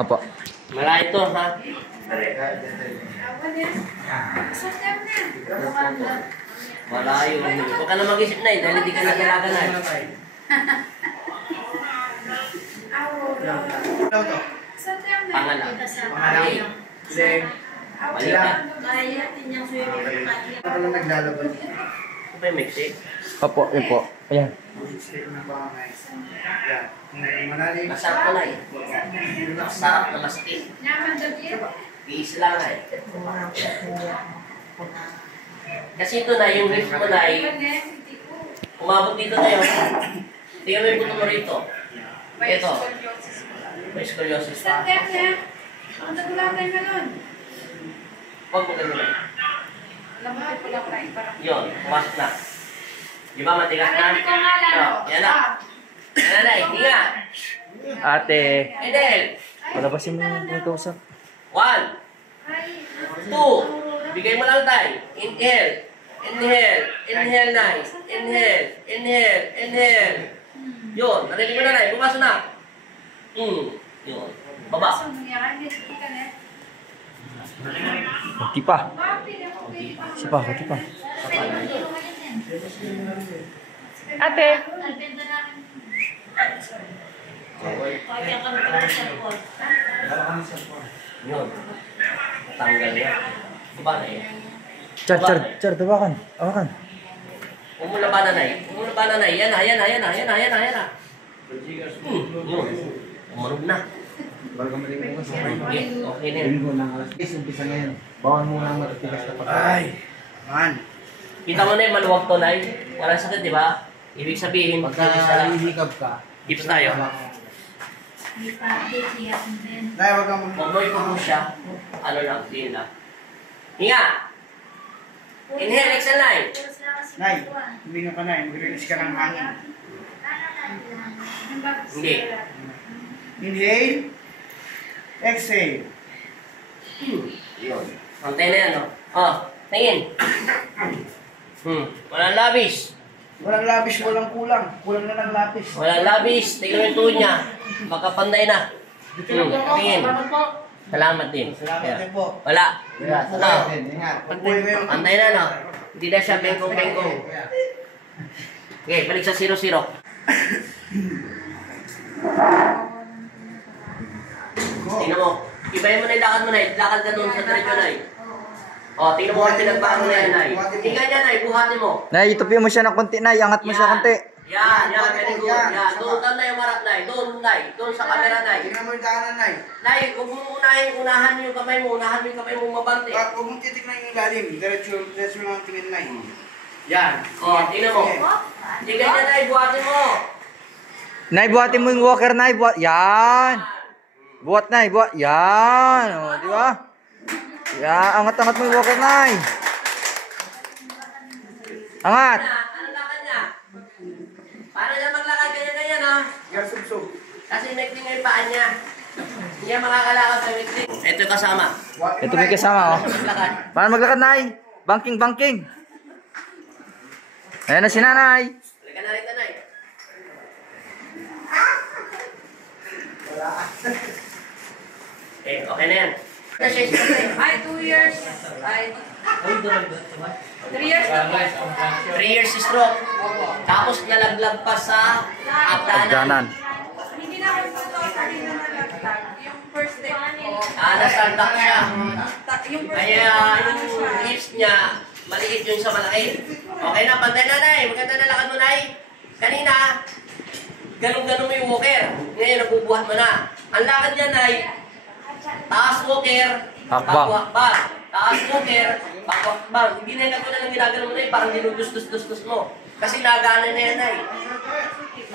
Opo. Malayo to, ha? Malayo. Huwag ka na mag-isip na dahil hindi ka nagalaga na Pangalan. Naglalaban. Ito ba yung mixi? Opo, yun po. Ayan. Masarap ko na eh. Masarap na masti. Piis lang eh. Kasi ito na, yung lift mo na umabot dito na yun. Tingnan mo yung buto mo rito. Ito. May scoliosis pa. Huwag mo ganun lang. Yun, pumasok na. Di ba matigas na? Yan na. Yan na, hinga. Ate. Edel. Palabasin mo yung kausap. 1, 2. Bigay mo lang tayo. Inhale. Inhale. Inhale na. Inhale. Inhale. Inhale. Yun, narinig mo na na. Pumasok na. Yun. Baba. Kunti pa. Sipa, kunti pa. Ate. Yun. Tanggal niya. Diba na yun? Char, tawakan. Awakan. Umulabanan na yun. Umulabanan na yun. Yan na, yan na, yan na, yan na, yan na, yan na. Yun. Umarog na. Okay na yun. Umpisa na yan. Bawal mo na matatigas na pagkakas. Ay! Man! Kita mo na yung maluwag to, Nay. Walang sakit, di ba? Ibig sabihin, Pagka hihikab ka. tips tayo. Nay, wag kang Huwag mo ipupo siya. Ano lang, din lang. Hinga! Inhale, exhale, Nay. Nay, huminga ka na. Mag-release ka ng hangin. Hindi. Inhale. Exhale. Yun. Antay na yan, no? Oh, tingin. Walang labis. Walang labis, walang kulang. Kulang na ng lapis. Walang labis. Tingnan mo yung tuhod niya. Makapanday na. Tingin. Salamat din. Salamat din po. Wala. Salamat din. Ingat. Antay na, no? Hindi na siya bengkong-bengkong. Okay, balik sa 0-0. Tingnan mo. Ibayin mo na yung lakad mo, Nay. Lakad ka doon sa diretso, Nay. O, tingnan mo ang pinagbago na yan, Nay. Tingnan niya, Nay. Buhatin mo. Nay, itupi mo siya ng konti, Nay. Angat mo siya konti. Yan, very good. Yan, doon ka na yung marap, Nay. Doon, Nay. Doon sa camera, Nay. Tingnan mo yung daanan, Nay. Nay, huwag mo unahan mo yung kamay mo. Unahan mo yung kamay mo mabante. Huwag mong titignan yung lalim. Diretso lang ang tingin, Nay. Yan. O, tingnan mo. Tingnan niya, Nay. Buhatin mo. Nay, buhatin mo yung walker, Nay. Yan. Buhat, Nay. Buhat. Yan. O, di ba? Yan. Angat-angat mo yung walker, Nay. Angat. Ano lakad niya? Paano niya maglakad ganyan-ganyan, ha? Yan, sub-sub. Kasi mekling yung paan niya. Hindi niya makakalakad sa mekling. Ito yung kasama. Ito may kasama, oh. Maglakad. Paano maglakad, Nay? Banking. Ayan na si Nanay. Halika na rito, Nay. Okay na yan. Ay, 2 years. Ay, 3 years na po. 3 years stroke. Tapos nalaglag pa sa abdanan. Abdanan. Hindi na ako totally na nalagtag. Yung first day ko. Nasaldak siya. Yung first Kaya day ko, yung hips niya, maliit yung sa malaki. Okay na, pantay na, Nay. Maganda na lakad mo, Nay. Kanina, ganun-ganun mo yung walker. Ngayon, nabubuhat mo na. Ang lakad niya, Nay, taas walker, Hakbang. back. Taas walker, back. Hindi na lang ginagano mo, Nay. Parang dinudus-dus mo. Kasi nagana na yan, Nay.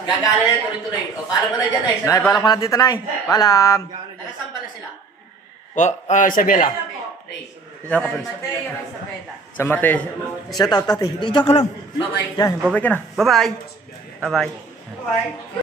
Gagana na yan, tuloy-tuloy. O, paalam ka na dyan, Nay. Nay, paalam ko na dito, Nay. Paalam. Nagasan pala sila. Isabela. Ray. Isa ka pala. Mateo Isabela. Sa mate. Shout out, tate. Diyan ka lang. Bye-bye. Diyan, babay ka na. Bye-bye. Bye-bye. Bye.